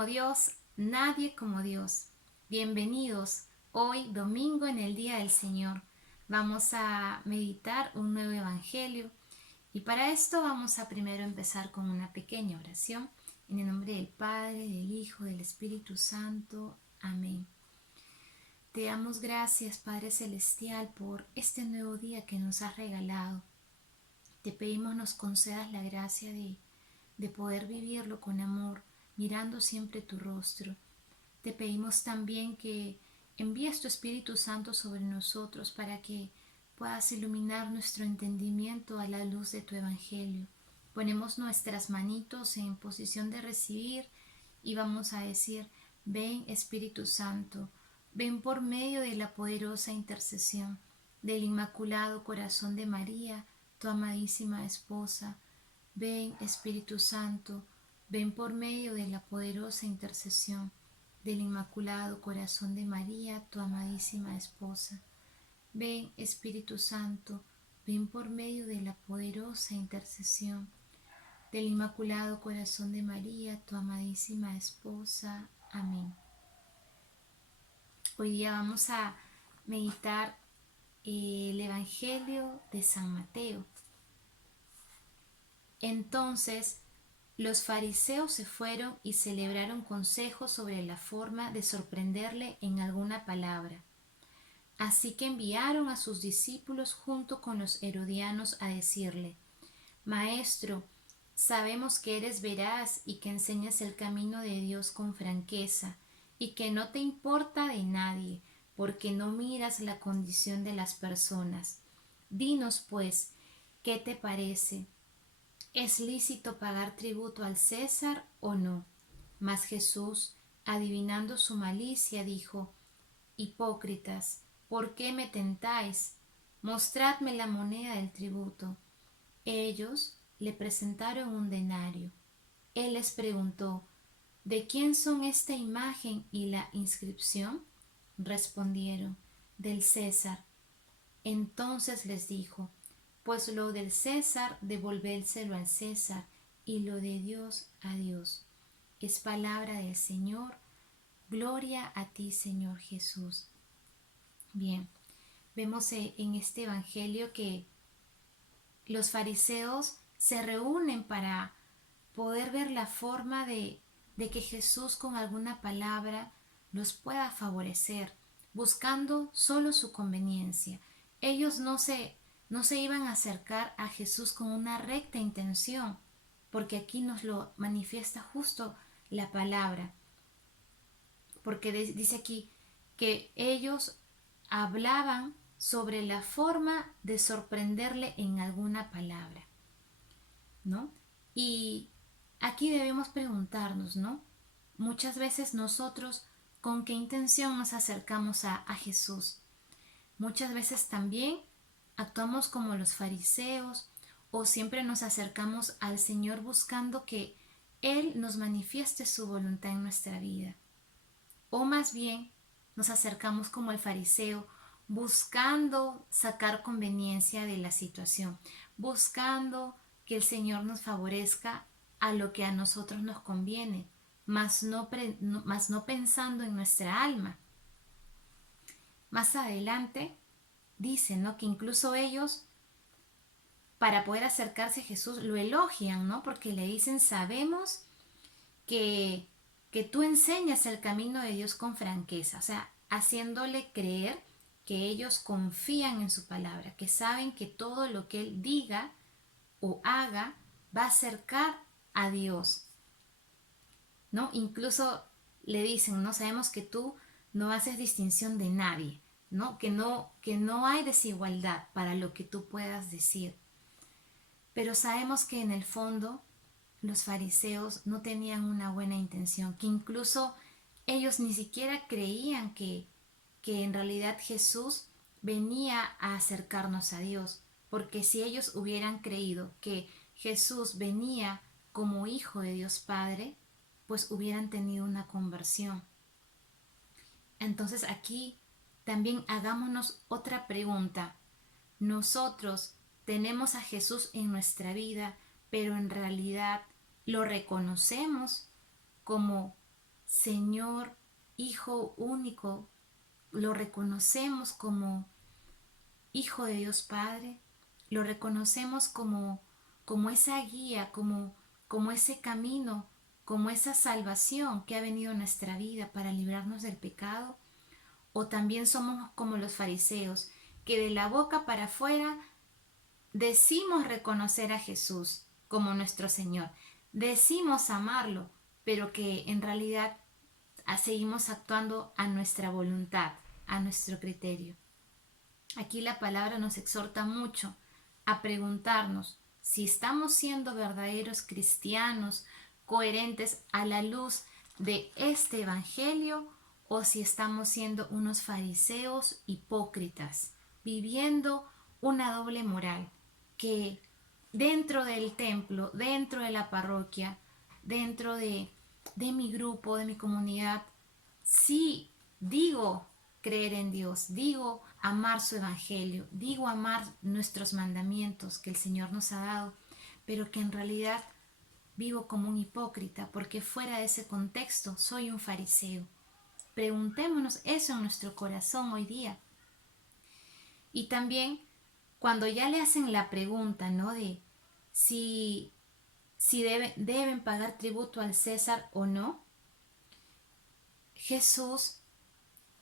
como Dios, nadie como Dios. Bienvenidos hoy domingo en el Día del Señor. Vamos a meditar un nuevo evangelio y para esto vamos a primero empezar con una pequeña oración. En el nombre del Padre, del Hijo, del Espíritu Santo. Amén. Te damos gracias, Padre Celestial, por este nuevo día que nos has regalado. Te pedimos nos concedas la gracia de poder vivirlo con amor, mirando siempre tu rostro. Te pedimos también que envíes tu Espíritu Santo sobre nosotros para que puedas iluminar nuestro entendimiento a la luz de tu Evangelio. Ponemos nuestras manitos en posición de recibir y vamos a decir: ven Espíritu Santo, ven por medio de la poderosa intercesión del Inmaculado Corazón de María, tu amadísima esposa. Ven Espíritu Santo, ven por medio de la poderosa intercesión del Inmaculado Corazón de María, tu amadísima esposa. Ven Espíritu Santo, ven por medio de la poderosa intercesión del Inmaculado Corazón de María, tu amadísima esposa. Amén. Hoy día vamos a meditar el Evangelio de San Mateo. Entonces los fariseos se fueron y celebraron consejos sobre la forma de sorprenderle en alguna palabra. Así que enviaron a sus discípulos junto con los herodianos a decirle: Maestro, sabemos que eres veraz y que enseñas el camino de Dios con franqueza, y que no te importa de nadie, porque no miras la condición de las personas. Dinos, pues, ¿qué te parece? ¿Es lícito pagar tributo al César o no? Mas Jesús, adivinando su malicia, dijo: Hipócritas, ¿por qué me tentáis? Mostradme la moneda del tributo. Ellos le presentaron un denario. Él les preguntó: ¿de quién son esta imagen y la inscripción? Respondieron: del César. Entonces les dijo: pues lo del César devolvédselo al César, y lo de Dios a Dios. Es palabra del Señor. Gloria a ti, Señor Jesús. Bien, vemos en este evangelio que los fariseos se reúnen para poder ver la forma de que Jesús con alguna palabra los pueda favorecer, buscando solo su conveniencia. Ellos no se iban a acercar a Jesús con una recta intención, porque aquí nos lo manifiesta justo la palabra, porque dice aquí que ellos hablaban sobre la forma de sorprenderle en alguna palabra, ¿no? Y aquí debemos preguntarnos, ¿no? Muchas veces nosotros, ¿con qué intención nos acercamos a Jesús? Muchas veces también actuamos como los fariseos, o siempre nos acercamos al Señor buscando que Él nos manifieste su voluntad en nuestra vida. O más bien nos acercamos como el fariseo, buscando sacar conveniencia de la situación, buscando que el Señor nos favorezca a lo que a nosotros nos conviene, mas no pensando en nuestra alma. Más adelante dicen, ¿no?, que incluso ellos, para poder acercarse a Jesús, lo elogian, ¿no? Porque le dicen: sabemos que, que tú enseñas el camino de Dios con franqueza, o sea, haciéndole creer que ellos confían en su palabra, que saben que todo lo que Él diga o haga va a acercar a Dios, ¿no? Incluso le dicen: no, sabemos que tú no haces distinción de nadie, ¿no? Que no hay desigualdad para lo que tú puedas decir. Pero sabemos que en el fondo los fariseos no tenían una buena intención, que incluso ellos ni siquiera creían que en realidad Jesús venía a acercarnos a Dios, porque si ellos hubieran creído que Jesús venía como hijo de Dios Padre, pues hubieran tenido una conversión. Entonces aquí también hagámonos otra pregunta. Nosotros tenemos a Jesús en nuestra vida, pero en realidad lo reconocemos como Señor, Hijo único, lo reconocemos como Hijo de Dios Padre, lo reconocemos como esa guía, como ese camino, como esa salvación que ha venido a nuestra vida para librarnos del pecado, o también somos como los fariseos, que de la boca para afuera decimos reconocer a Jesús como nuestro Señor, decimos amarlo, pero que en realidad seguimos actuando a nuestra voluntad, a nuestro criterio. Aquí la palabra nos exhorta mucho a preguntarnos si estamos siendo verdaderos cristianos, coherentes a la luz de este evangelio, o si estamos siendo unos fariseos hipócritas, viviendo una doble moral, que dentro del templo, dentro de la parroquia, dentro de mi grupo, de mi comunidad, sí digo creer en Dios, digo amar su evangelio, digo amar nuestros mandamientos que el Señor nos ha dado, pero que en realidad vivo como un hipócrita, porque fuera de ese contexto soy un fariseo. Preguntémonos eso en nuestro corazón hoy día. Y también cuando ya le hacen la pregunta, ¿no? De si deben pagar tributo al César o no, Jesús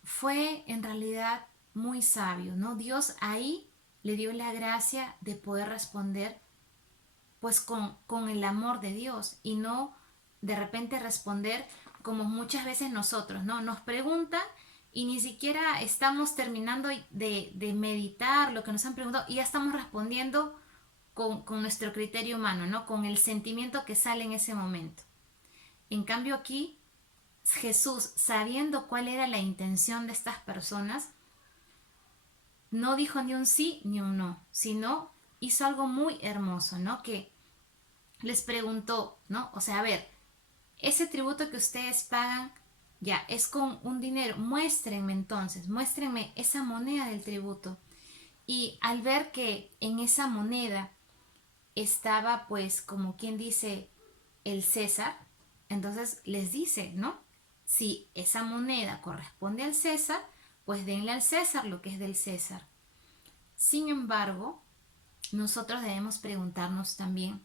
fue en realidad muy sabio, ¿no? Dios ahí le dio la gracia de poder responder pues con el amor de Dios, y no de repente responder como muchas veces nosotros, ¿no? Nos preguntan y ni siquiera estamos terminando de meditar lo que nos han preguntado y ya estamos respondiendo con nuestro criterio humano, ¿no? Con el sentimiento que sale en ese momento. En cambio aquí Jesús, sabiendo cuál era la intención de estas personas, no dijo ni un sí ni un no, sino hizo algo muy hermoso, ¿no? Que les preguntó, ¿no? O sea, a ver, ese tributo que ustedes pagan ya es con un dinero, muéstrenme entonces, muéstrenme esa moneda del tributo. Y al ver que en esa moneda estaba pues como quien dice el César, entonces les dice, ¿no? Si esa moneda corresponde al César, pues denle al César lo que es del César. Sin embargo, nosotros debemos preguntarnos también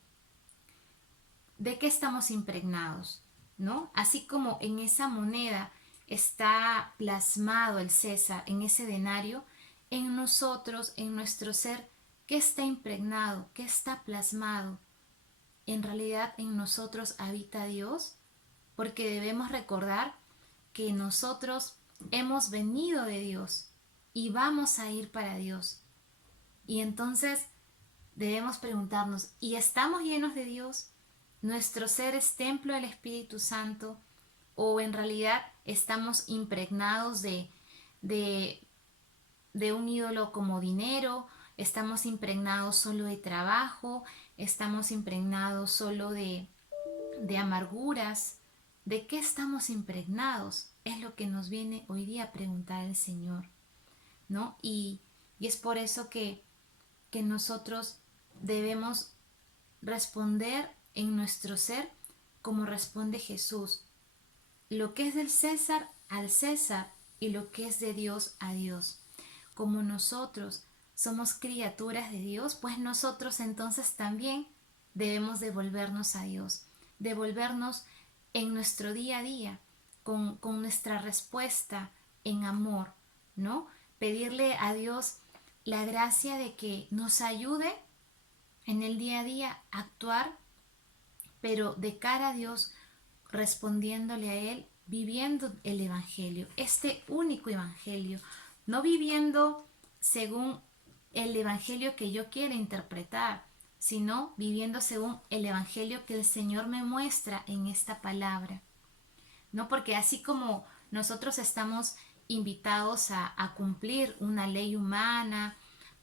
de qué estamos impregnados, ¿no? Así como en esa moneda está plasmado el César, en ese denario, en nosotros, en nuestro ser, ¿qué está impregnado? ¿Qué está plasmado? ¿En realidad en nosotros habita Dios? Porque debemos recordar que nosotros hemos venido de Dios y vamos a ir para Dios. Y entonces debemos preguntarnos, ¿y estamos llenos de Dios? ¿Nuestro ser es templo del Espíritu Santo? ¿O en realidad estamos impregnados de, de un ídolo como dinero? ¿Estamos impregnados solo de trabajo? ¿Estamos impregnados solo de amarguras? ¿De qué estamos impregnados? Es lo que nos viene hoy día a preguntar el Señor, ¿no? Y es por eso que nosotros debemos responder en nuestro ser como responde Jesús. Lo que es del César al César, y lo que es de Dios a Dios. Como nosotros somos criaturas de Dios, pues nosotros entonces también debemos devolvernos a Dios, devolvernos en nuestro día a día con nuestra respuesta en amor, ¿no? Pedirle a Dios la gracia de que nos ayude en el día a día a actuar, pero de cara a Dios, respondiéndole a Él, viviendo el Evangelio, este único Evangelio, no viviendo según el Evangelio que yo quiera interpretar, sino viviendo según el Evangelio que el Señor me muestra en esta palabra. ¿No? Porque así como nosotros estamos invitados a cumplir una ley humana,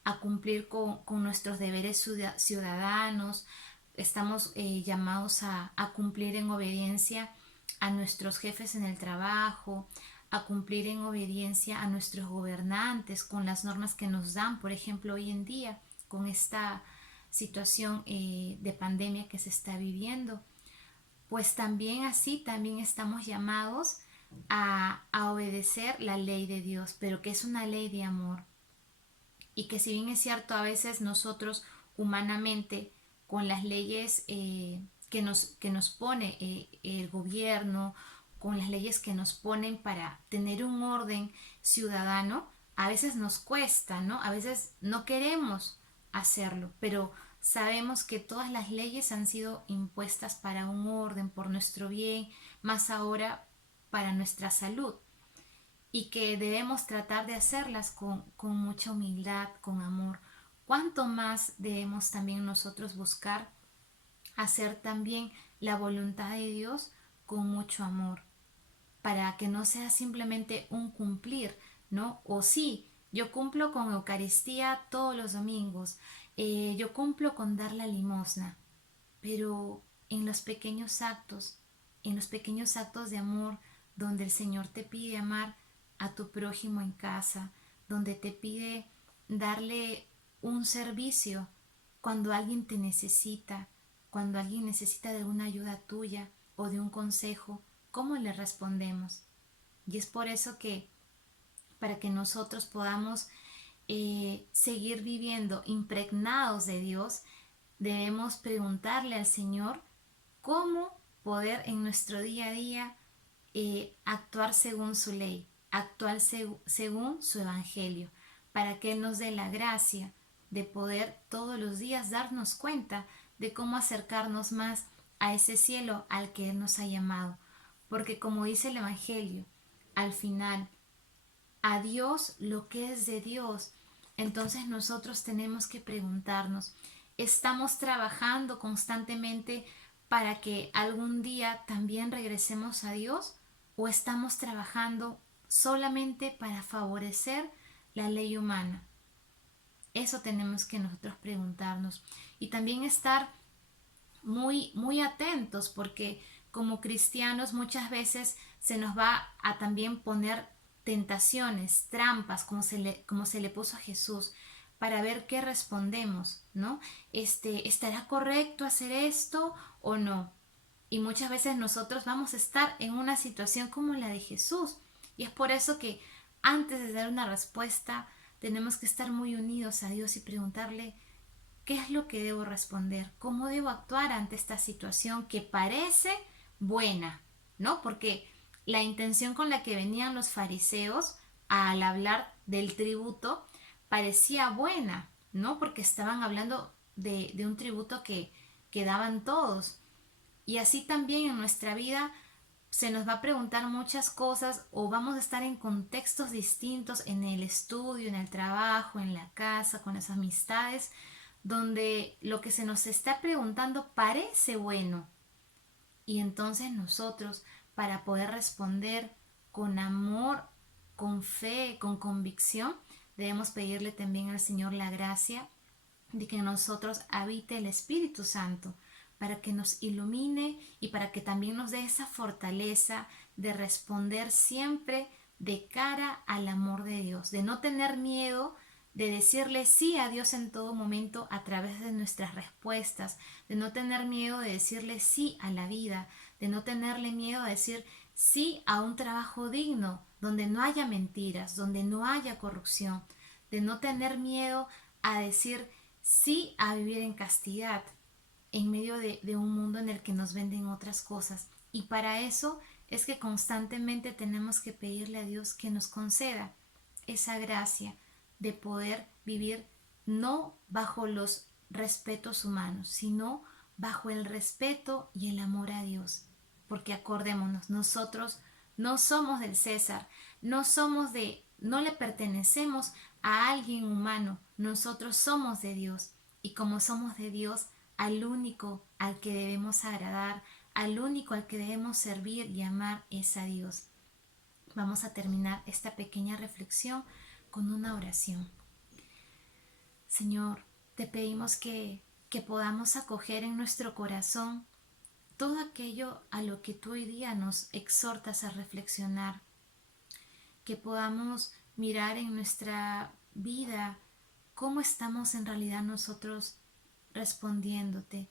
a cumplir con nuestros deberes ciudadanos, estamos llamados a cumplir en obediencia a nuestros jefes en el trabajo, a cumplir en obediencia a nuestros gobernantes con las normas que nos dan, por ejemplo, hoy en día, con esta situación de pandemia que se está viviendo. pues también así, también estamos llamados a obedecer la ley de Dios, pero que es una ley de amor. Y que si bien es cierto, a veces nosotros humanamente, con las leyes que nos pone el gobierno, con las leyes que nos ponen para tener un orden ciudadano, a veces nos cuesta, ¿no? A veces no queremos hacerlo, pero sabemos que todas las leyes han sido impuestas para un orden, por nuestro bien, más ahora para nuestra salud, y que debemos tratar de hacerlas con mucha humildad, con amor. ¿Cuánto más debemos también nosotros buscar hacer también la voluntad de Dios con mucho amor? Para que no sea simplemente un cumplir, ¿no? O sí, yo cumplo con Eucaristía todos los domingos, yo cumplo con dar la limosna, pero en los pequeños actos de amor, donde el Señor te pide amar a tu prójimo en casa, donde te pide darle un servicio cuando alguien te necesita, cuando alguien necesita de una ayuda tuya o de un consejo, ¿cómo le respondemos? Y es por eso que para que nosotros podamos seguir viviendo impregnados de Dios, debemos preguntarle al Señor cómo poder en nuestro día a día actuar según su ley, actuar según su evangelio, para que Él nos dé la gracia de poder todos los días darnos cuenta de cómo acercarnos más a ese cielo al que Él nos ha llamado. Porque como dice el evangelio, al final, a Dios lo que es de Dios. Entonces nosotros tenemos que preguntarnos, ¿estamos trabajando constantemente para que algún día también regresemos a Dios? ¿O estamos trabajando solamente para favorecer la ley humana? Eso tenemos que nosotros preguntarnos. Y también estar muy atentos, porque como cristianos muchas veces se nos va a también poner tentaciones, trampas, como se le puso a Jesús, para ver qué respondemos, ¿no? ¿Estará correcto hacer esto o no? Y muchas veces nosotros vamos a estar en una situación como la de Jesús. Y es por eso que antes de dar una respuesta tenemos que estar muy unidos a Dios y preguntarle, ¿qué es lo que debo responder? ¿Cómo debo actuar ante esta situación que parece buena? ¿No? Porque la intención con la que venían los fariseos al hablar del tributo parecía buena, ¿no? Porque estaban hablando de un tributo que daban todos. Y así también en nuestra vida se nos va a preguntar muchas cosas, o vamos a estar en contextos distintos, en el estudio, en el trabajo, en la casa, con las amistades, donde lo que se nos está preguntando parece bueno. Y entonces nosotros, para poder responder con amor, con fe, con convicción, debemos pedirle también al Señor la gracia de que en nosotros habite el Espíritu Santo, para que nos ilumine y para que también nos dé esa fortaleza de responder siempre de cara al amor de Dios, de no tener miedo de decirle sí a Dios en todo momento a través de nuestras respuestas, de no tener miedo de decirle sí a la vida, de no tenerle miedo a decir sí a un trabajo digno, donde no haya mentiras, donde no haya corrupción, de no tener miedo a decir sí a vivir en castidad, en medio de un mundo en el que nos venden otras cosas. Y para eso es que constantemente tenemos que pedirle a Dios que nos conceda esa gracia de poder vivir no bajo los respetos humanos, sino bajo el respeto y el amor a Dios. Porque acordémonos, nosotros no somos del César, no le pertenecemos a alguien humano, nosotros somos de Dios. Y como somos de Dios, al único al que debemos agradar, al único al que debemos servir y amar es a Dios. Vamos a terminar esta pequeña reflexión con una oración. Señor, te pedimos que podamos acoger en nuestro corazón todo aquello a lo que tú hoy día nos exhortas a reflexionar, que podamos mirar en nuestra vida cómo estamos en realidad nosotros respondiéndote,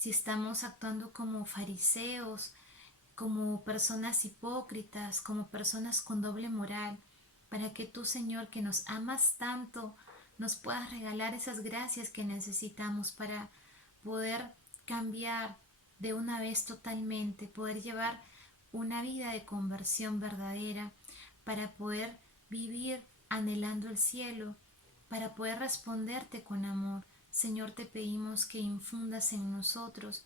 si estamos actuando como fariseos, como personas hipócritas, como personas con doble moral, para que tú, Señor, que nos amas tanto, nos puedas regalar esas gracias que necesitamos para poder cambiar de una vez totalmente, poder llevar una vida de conversión verdadera, para poder vivir anhelando el cielo, para poder responderte con amor. Señor, te pedimos que infundas en nosotros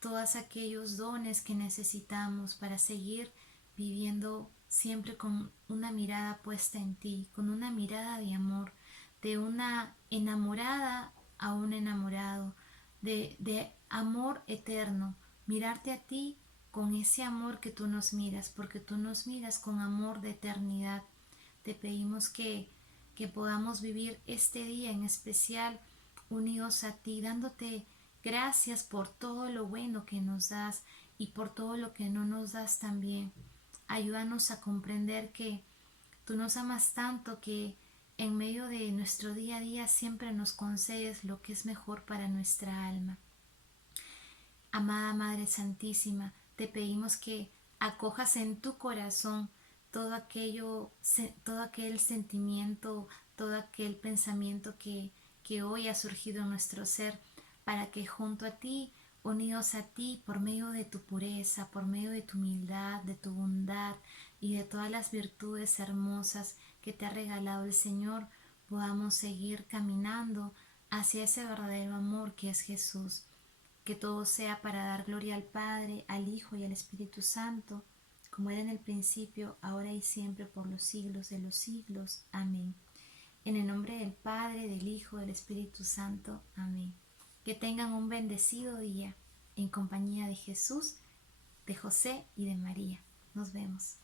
todos aquellos dones que necesitamos para seguir viviendo siempre con una mirada puesta en ti, con una mirada de amor, de una enamorada a un enamorado, de amor eterno, mirarte a ti con ese amor que tú nos miras, porque tú nos miras con amor de eternidad. Te pedimos que podamos vivir este día en especial unidos a ti, dándote gracias por todo lo bueno que nos das y por todo lo que no nos das también. Ayúdanos a comprender que tú nos amas tanto que en medio de nuestro día a día siempre nos concedes lo que es mejor para nuestra alma. Amada Madre Santísima, te pedimos que acojas en tu corazón todo aquello, todo aquel sentimiento, todo aquel pensamiento que hoy ha surgido en nuestro ser, para que junto a ti, unidos a ti, por medio de tu pureza, por medio de tu humildad, de tu bondad y de todas las virtudes hermosas que te ha regalado el Señor, podamos seguir caminando hacia ese verdadero amor que es Jesús. Que todo sea para dar gloria al Padre, al Hijo y al Espíritu Santo, como era en el principio, ahora y siempre, por los siglos de los siglos. Amén. En el nombre del Padre, del Hijo, del Espíritu Santo. Amén. Que tengan un bendecido día en compañía de Jesús, de José y de María. Nos vemos.